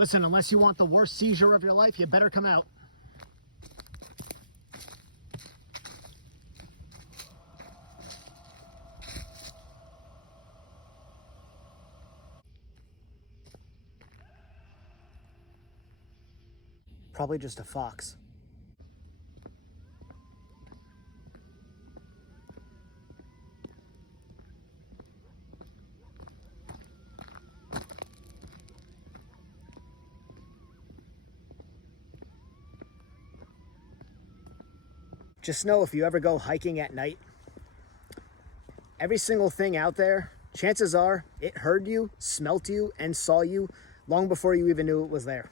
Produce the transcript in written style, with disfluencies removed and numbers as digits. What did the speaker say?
Listen, unless you want the worst seizure of your life, you better come out. Probably just a fox. Just know if you ever go hiking at night, every single thing out there, chances are it heard you, smelt you, and saw you long before you even knew it was there.